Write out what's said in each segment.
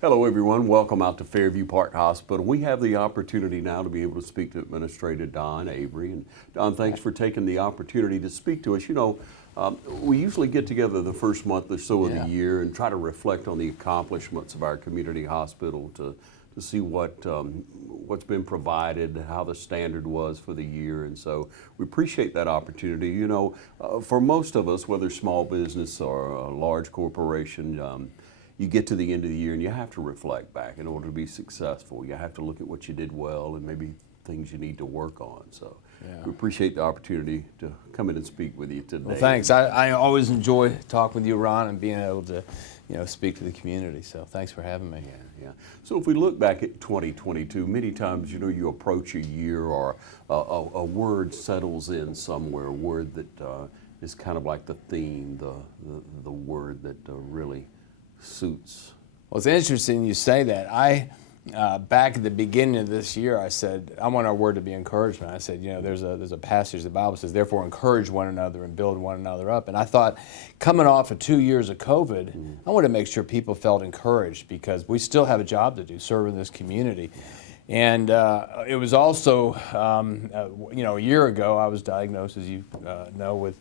Hello everyone, welcome out to Fairview Park Hospital. We have the opportunity now to be able to speak to Administrator Don Avery. And Don, thanks for taking the opportunity to speak to us. You know, we usually get together the first month or so of the year and try to reflect on the accomplishments of our community hospital to see what's been provided, how the standard was for the year. And so we appreciate that opportunity. You know, for most of us, whether small business or a large corporation, you get to the end of the year and you have to reflect back in order to be successful. You have to look at what you did well and maybe things you need to work on. So we appreciate the opportunity to come in and speak with you today. Well, thanks. I always enjoy talking with you, Ron, and being able to, speak to the community. So thanks for having me. Yeah. So if we look back at 2022, many times, you approach a year or a word settles in somewhere, a word that is kind of like the theme, the word that really suits. Well, it's interesting you say that. Back at the beginning of this year, I said, I want our word to be encouragement. I said, there's a passage, the Bible says, therefore encourage one another and build one another up. And I thought, coming off of 2 years of COVID, I want to make sure people felt encouraged because we still have a job to do, serving this community. And it was also, a year ago, I was diagnosed, as you know, with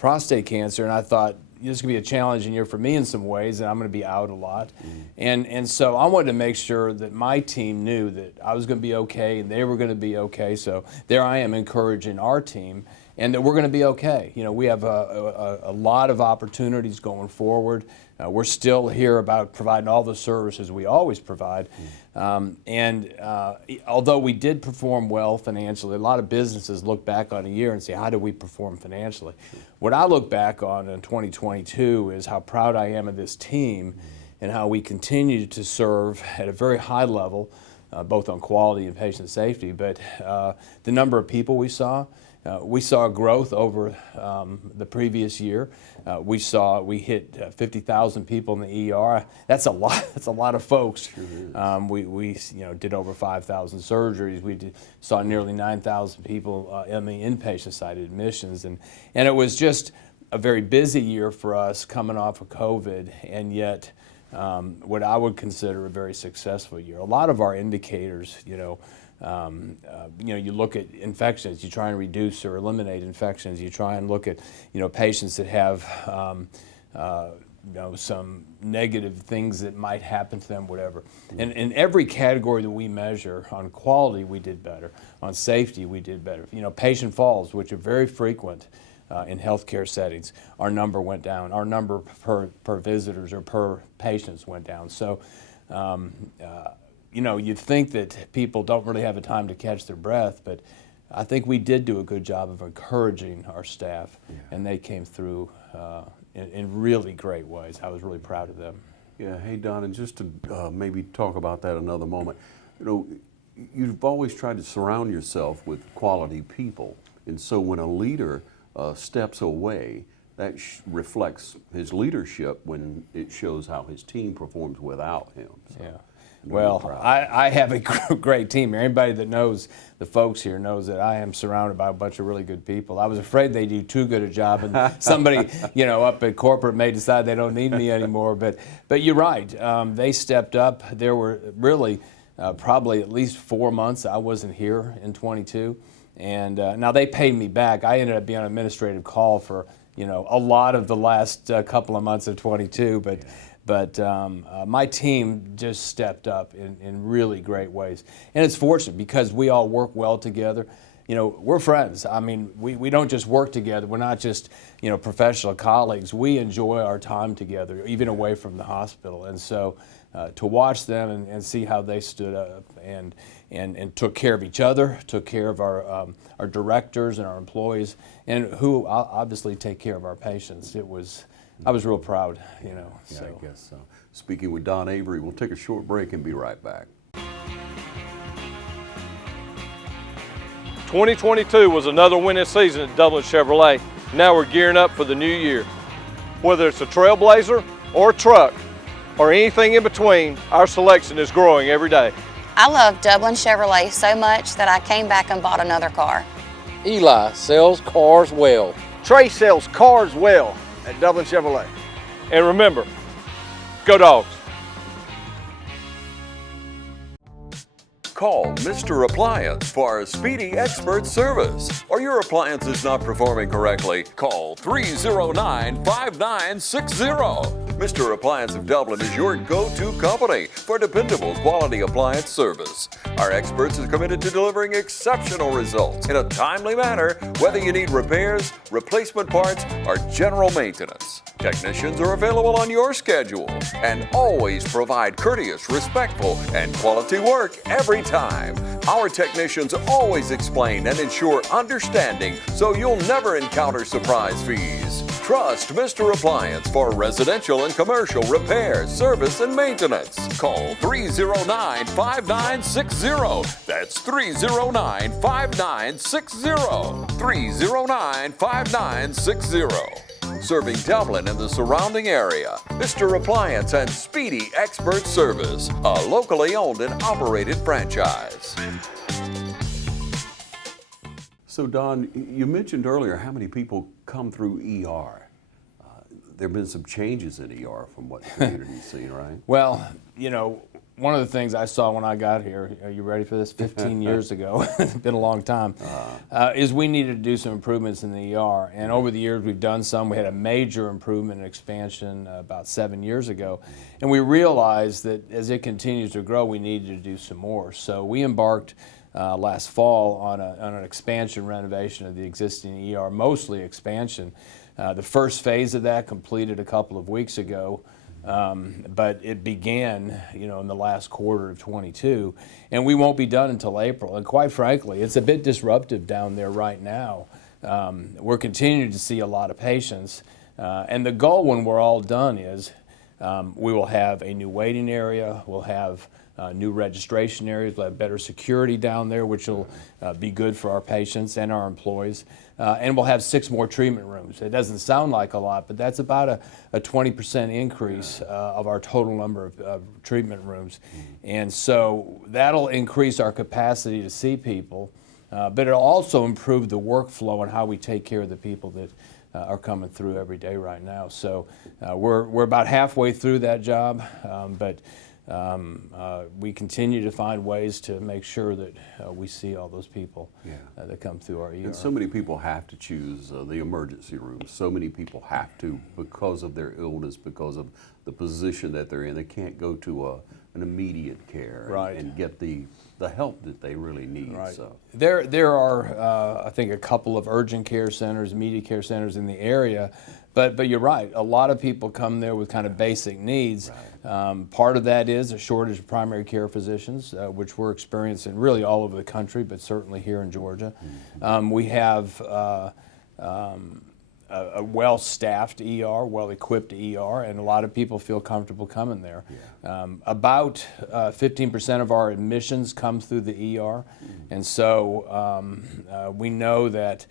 prostate cancer, and I thought, this is going to be a challenging year for me in some ways, and I'm going to be out a lot. And so I wanted to make sure that my team knew that I was going to be okay and they were going to be okay. So there I am encouraging our team and that we're going to be okay. We have a lot of opportunities going forward. We're still here about providing all the services we always provide. Although we did perform well financially, a lot of businesses look back on a year and say, how did we perform financially? What I look back on in 2022 is how proud I am of this team and how we continue to serve at a very high level, both on quality and patient safety, but the number of people we saw growth over the previous year. We hit 50,000 people in the ER. That's a lot. That's a lot of folks. Sure we did over 5,000 surgeries. We saw nearly 9,000 people in the inpatient side admissions, and it was just a very busy year for us coming off of COVID, and yet what I would consider a very successful year. A lot of our indicators, you look at infections, you try and reduce or eliminate infections, you try and look at, patients that have, some negative things that might happen to them, whatever. And in every category that we measure, on quality, we did better. On safety, we did better. Patient falls, which are very frequent in healthcare settings, our number went down. Our number per visitors or per patients went down. So, you'd think that people don't really have a time to catch their breath, but I think we did do a good job of encouraging our staff, and they came through in really great ways. I was really proud of them. Yeah, hey Don, and just to maybe talk about that another moment, you've always tried to surround yourself with quality people, and so when a leader steps away, that reflects his leadership when it shows how his team performs without him. So. Yeah. Well, I have a great team here. Anybody that knows the folks here knows that I am surrounded by a bunch of really good people. I was afraid they do too good a job, and somebody, up at corporate may decide they don't need me anymore. But you're right. They stepped up. There were really probably at least 4 months I wasn't here in 22, and now they paid me back. I ended up being on administrative call for a lot of the last couple of months of 22, but my team just stepped up in really great ways. And it's fortunate because we all work well together. We're friends. I mean, we don't just work together. We're not just, professional colleagues. We enjoy our time together, even away from the hospital. And so to watch them and see how they stood up and took care of each other, took care of our directors and our employees, and who obviously take care of our patients. I was real proud, Yeah, I guess so. Speaking with Don Avery, we'll take a short break and be right back. 2022 was another winning season at Dublin Chevrolet. Now we're gearing up for the new year. Whether it's a Trailblazer or a truck or anything in between, our selection is growing every day. I love Dublin Chevrolet so much that I came back and bought another car. Eli sells cars well. Trey sells cars well at Dublin Chevrolet. And remember, go Dogs. Call Mr. Appliance for a speedy expert service. Or your appliance is not performing correctly, call 309-5960. Mr. Appliance of Dublin is your go-to company for dependable quality appliance service. Our experts are committed to delivering exceptional results in a timely manner, whether you need repairs, replacement parts, or general maintenance. Technicians are available on your schedule and always provide courteous, respectful, and quality work every time. Our technicians always explain and ensure understanding so you'll never encounter surprise fees. Trust Mr. Appliance for residential and commercial repair, service, and maintenance. Call 309-5960. That's 309-5960. 309-5960. Serving Dublin and the surrounding area. Mr. Appliance and Speedy Expert Service, a locally owned and operated franchise. So Don, you mentioned earlier how many people come through ER. There have been some changes in ER from what the community's seen, right? Well, you know, one of the things I saw when I got here, are you ready for this? 15 years ago, it's been a long time, is we needed to do some improvements in the ER. And over the years, we've done some. We had a major improvement and expansion about 7 years ago. And we realized that as it continues to grow, we needed to do some more. So we embarked last fall on an expansion renovation of the existing ER, mostly expansion. The first phase of that completed a couple of weeks ago. But it began, you know, in the last quarter of 22, and we won't be done until April. And quite frankly, it's a bit disruptive down there right now. We're continuing to see a lot of patients, and the goal when we're all done is we will have a new waiting area, we'll have new registration areas, we'll have better security down there, which will be good for our patients and our employees. And we'll have 6 more treatment rooms. It doesn't sound like a lot, but that's about a 20% increase of our total number of treatment rooms. And so that'll increase our capacity to see people, but it'll also improve the workflow and how we take care of the people that are coming through every day right now. So we're about halfway through that job, but we continue to find ways to make sure that we see all those people that come through our ER. And so many people have to choose the emergency room. So many people have to because of their illness, because of the position that they're in. They can't go to an immediate care and get the help that they really need. Right. So There are, I think, a couple of urgent care centers, immediate care centers in the area, but you're right. A lot of people come there with kind of basic needs. Part of that is a shortage of primary care physicians, which we're experiencing really all over the country, but certainly here in Georgia. We have a well-staffed ER, well-equipped ER, and a lot of people feel comfortable coming there. About 15% of our admissions come through the ER, and so we know that,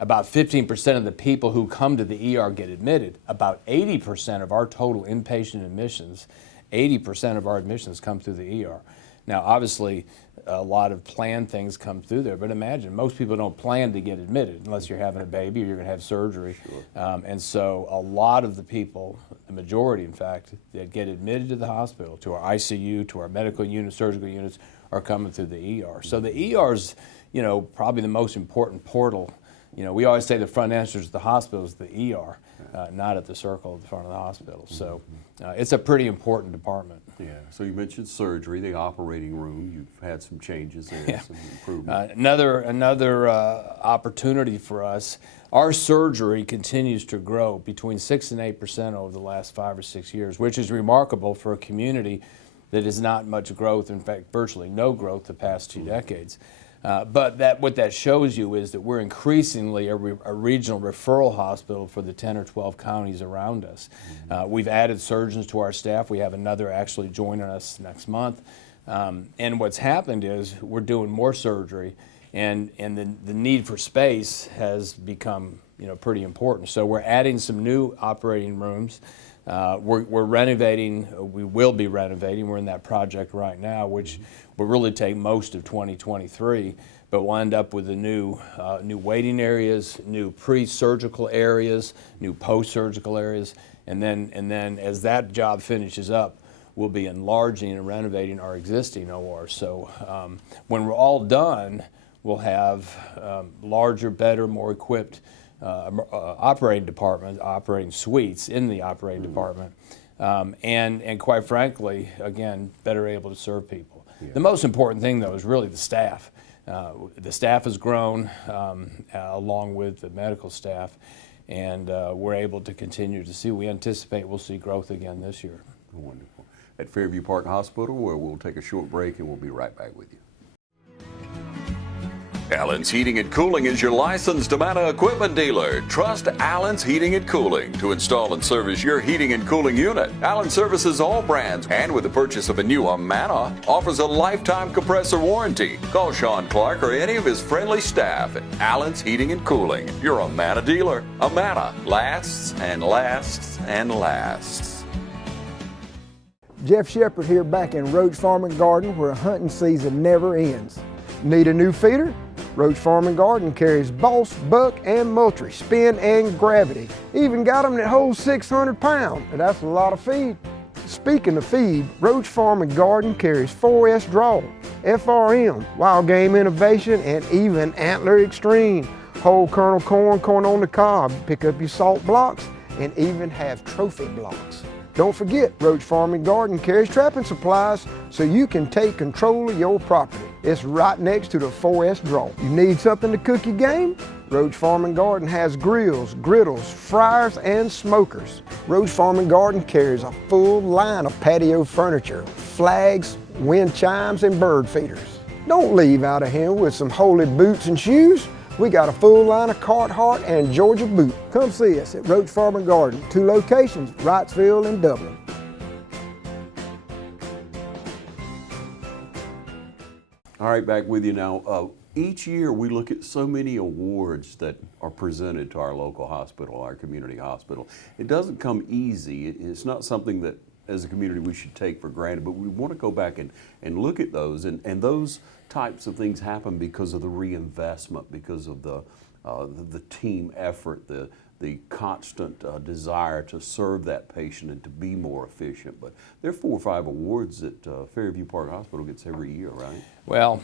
about 15% of the people who come to the ER get admitted. About 80% of our total inpatient admissions, 80% of our admissions come through the ER. Now, obviously, a lot of planned things come through there, but imagine, most people don't plan to get admitted unless you're having a baby or you're going to have surgery. And so a lot of the people, the majority, in fact, that get admitted to the hospital, to our ICU, to our medical units, surgical units, are coming through the ER. So the ER's, you know, probably the most important portal. You know, we always say the front entrance to the hospital is the ER, not at the circle at the front of the hospital. So it's a pretty important department. yeah. So you mentioned surgery, the operating room. You've had some changes there, some improvement. Another opportunity for us. Our surgery continues to grow between 6 and 8% over the last 5 or 6 years, which is remarkable for a community that is not much growth. In fact, virtually no growth the past 2 decades. But what that shows you is that we're increasingly a regional referral hospital for the 10 or 12 counties around us. We've added surgeons to our staff. We have another actually joining us next month. And what's happened is we're doing more surgery, and the need for space has become, you know, pretty important. So we're adding some new operating rooms. We're renovating, we will be renovating, we're in that project right now, which will really take most of 2023, but we'll end up with the new waiting areas, new pre-surgical areas, new post-surgical areas, and then as that job finishes up, we'll be enlarging and renovating our existing OR. So when we're all done, we'll have larger, better, more equipped operating departments, operating suites in the operating department, and quite frankly, again, better able to serve people. Yeah. The most important thing, though, is really the staff. The staff has grown along with the medical staff, and we're able to continue to see. We anticipate we'll see growth again this year. Wonderful. At Fairview Park Hospital, where we'll take a short break and we'll be right back with you. Allen's Heating and Cooling is your licensed Amana equipment dealer. Trust Allen's Heating and Cooling to install and service your heating and cooling unit. Allen services all brands, and with the purchase of a new Amana, offers a lifetime compressor warranty. Call Sean Clark or any of his friendly staff at Allen's Heating and Cooling, your Amana dealer. Amana lasts and lasts and lasts. Jeff Shepard here back in Roach Farm and Garden, where hunting season never ends. Need a new feeder? Roach Farm and Garden carries Boss, Buck, and Moultrie, Spin, and Gravity. Even got them that hold 600 pounds, and that's a lot of feed. Speaking of feed, Roach Farm and Garden carries 4S Draw, FRM, Wild Game Innovation, and even Antler Extreme. Whole kernel corn, corn on the cob, pick up your salt blocks, and even have trophy blocks. Don't forget, Roach Farm and Garden carries trapping supplies so you can take control of your property. It's right next to the 4S Draw. You need something to cook your game? Roach Farm and Garden has grills, griddles, fryers, and smokers. Roach Farm and Garden carries a full line of patio furniture, flags, wind chimes, and bird feeders. Don't leave out of here with some holy boots and shoes. We got a full line of Carhartt and Georgia boot. Come see us at Roach Farm and Garden, 2 locations, Wrightsville and Dublin. All right, back with you now. Each year we look at so many awards that are presented to our local hospital, our community hospital. It doesn't come easy. It's not something that as a community we should take for granted, but we want to go back and look at those, and those types of things happen because of the reinvestment, because of the team effort, the constant desire to serve that patient and to be more efficient. But there are 4 or 5 awards that Fairview Park Hospital gets every year, right? Well,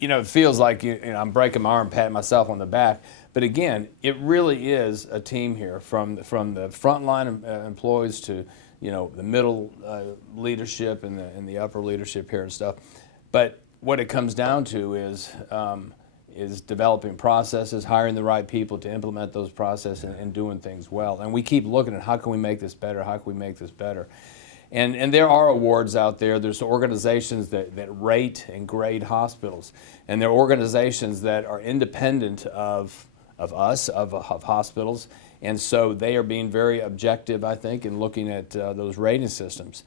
you know, it feels like I'm breaking my arm, patting myself on the back. But again, it really is a team here, from the frontline employees to the middle leadership and the upper leadership here and stuff. But what it comes down to is developing processes, hiring the right people to implement those processes, and doing things well. And we keep looking at how can we make this better, how can we make this better. And there are awards out there. There's organizations that rate and grade hospitals. And there are organizations that are independent of us, of hospitals. And so they are being very objective, I think, in looking at those rating systems.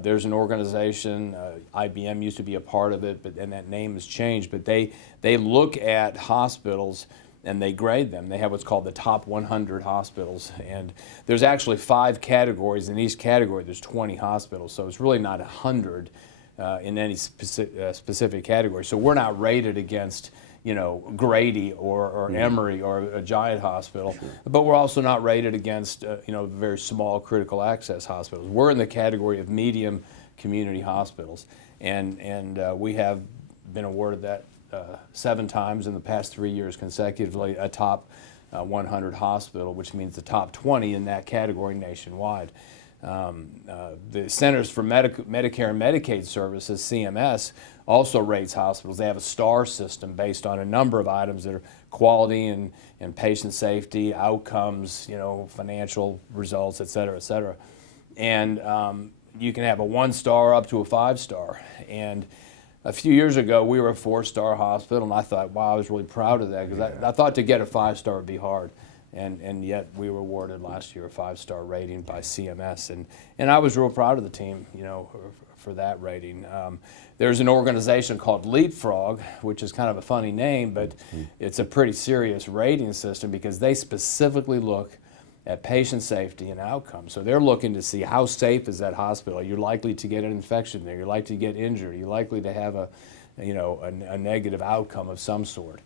There's an organization, IBM used to be a part of it, and that name has changed, but they look at hospitals and they grade them. They have what's called the top 100 hospitals, and there's actually 5 categories. In each category there's 20 hospitals, so it's really not 100 in any specific category. So we're not rated against Grady or Emory or a giant hospital, sure. But we're also not rated against very small critical access hospitals. We're in the category of medium community hospitals, and we have been awarded that 7 times in the past 3 years consecutively, a top 100 hospital, which means the top 20 in that category nationwide. The Centers for Medicare and Medicaid Services, CMS, also rates hospitals. They have a star system based on a number of items that are quality and patient safety, outcomes, financial results, et cetera, et cetera. And you can have a 1-star up to a 5-star. And a few years ago, we were a 4-star hospital, and I thought, wow, I was really proud of that, because I thought to get a 5-star would be hard. And yet we were awarded last year a 5-star rating by CMS, and I was real proud of the team, for that rating. There's an organization called Leapfrog, which is kind of a funny name, but it's a pretty serious rating system, because they specifically look at patient safety and outcomes. So they're looking to see how safe is that hospital. You're likely to get an infection there. You're likely to get injured. You're likely to have a negative outcome of some sort.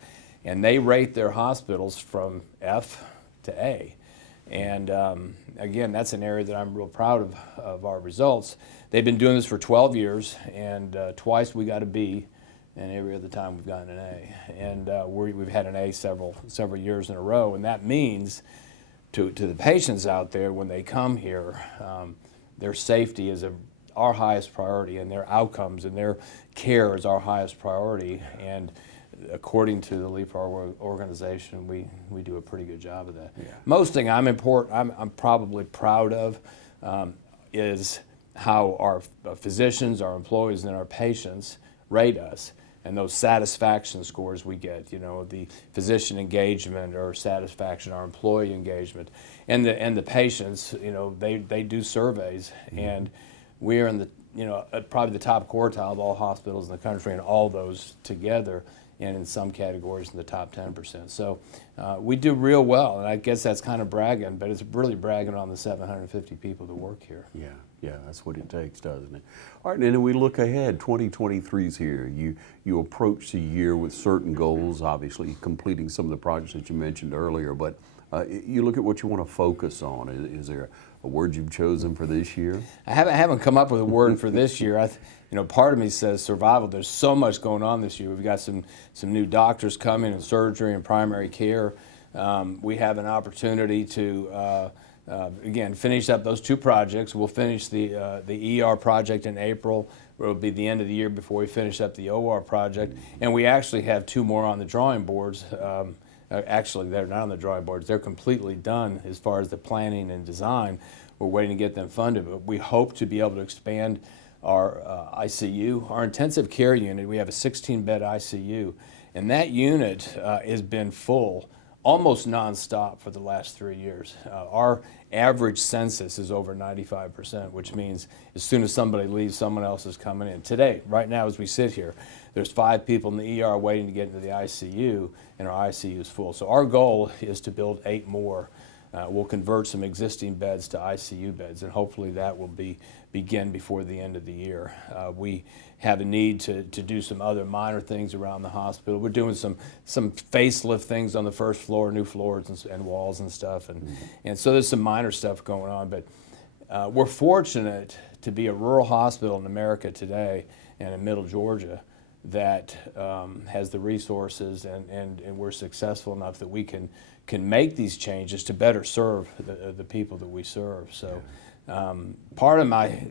And they rate their hospitals from F to A. And again, that's an area that I'm real proud of our results. They've been doing this for 12 years, and twice we got a B, and every other time we've gotten an A. And we've had an A several years in a row, and that means to the patients out there when they come here, their safety is our highest priority, and their outcomes and their care is our highest priority. And according to the LEAPR organization, we do a pretty good job of that. Yeah. Most thing I'm probably proud of is how our physicians, our employees, and our patients rate us, and those satisfaction scores we get. You know, the physician engagement or satisfaction, our employee engagement, and the patients. You know, they do surveys, and we are in the probably the top quartile of all hospitals in the country, and all those together, and in some categories in the top 10%. So we do real well, and I guess that's kind of bragging, but it's really bragging on the 750 people that work here. Yeah, that's what it takes, doesn't it? All right, and then we look ahead. 2023's here. You approach the year with certain goals, obviously completing some of the projects that you mentioned earlier, but you look at what you want to focus on. Is there a word you've chosen for this year? I haven't come up with a word for this year. Part of me says survival. There's so much going on this year. We've got some new doctors coming in surgery and primary care. We have an opportunity to again finish up those two projects. We'll finish the ER project in April. It will be the end of the year before we finish up the OR project, and we actually have two more on the drawing boards. Actually, they're not on the drawing boards. They're completely done as far as the planning and design. We're waiting to get them funded, but we hope to be able to expand our ICU, our intensive care unit. We have a 16-bed ICU, and that unit has been full almost nonstop for the last 3 years. Our average census is over 95%, which means as soon as somebody leaves, someone else is coming in. Today, right now as we sit here, there's 5 people in the ER waiting to get into the ICU, and our ICU is full. So our goal is to build 8 more. We'll convert some existing beds to ICU beds, and hopefully that will begin before the end of the year. We have a need to do some other minor things around the hospital. We're doing some facelift things on the first floor, new floors and walls and stuff, and so there's some minor stuff going on. But we're fortunate to be a rural hospital in America today and in Middle Georgia that has the resources, and we're successful enough that we can make these changes to better serve the people that we serve. So part of my,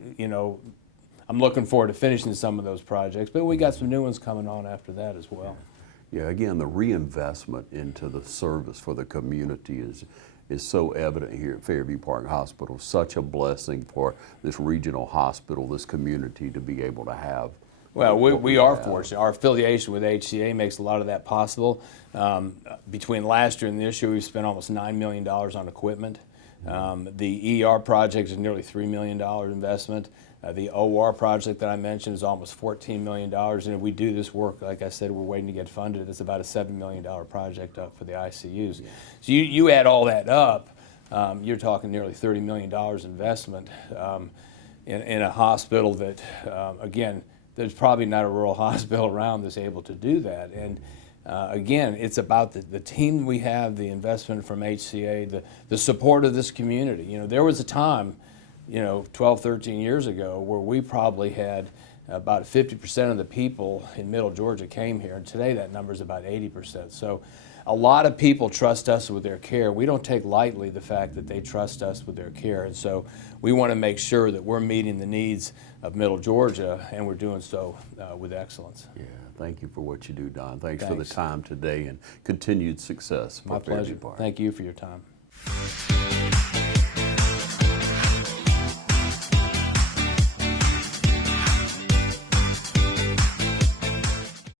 I'm looking forward to finishing some of those projects, but we got some new ones coming on after that as well. Yeah, again, the reinvestment into the service for the community is so evident here at Fairview Park Hospital. Such a blessing for this regional hospital, this community to be able to have. Well, we are fortunate. Our affiliation with HCA makes a lot of that possible. Between last year and this year, we've spent almost $9 million on equipment. The ER project is nearly $3 million investment. The OR project that I mentioned is almost $14 million. And if we do this work, like I said, we're waiting to get funded. It's about a $7 million project up for the ICUs. Yeah. So you add all that up, you're talking nearly $30 million investment in a hospital that, again, there's probably not a rural hospital around that's able to do that. And again, it's about the team we have, the investment from HCA, the support of this community. There was a time, 12, 13 years ago where we probably had about 50% of the people in Middle Georgia came here, and today that number is about 80%. So a lot of people trust us with their care. We don't take lightly the fact that they trust us with their care, and so we want to make sure that we're meeting the needs of Middle Georgia, and we're doing so with excellence. Yeah, thank you for what you do, Don. Thanks for the time today, and continued success. My pleasure. Thank you for your time.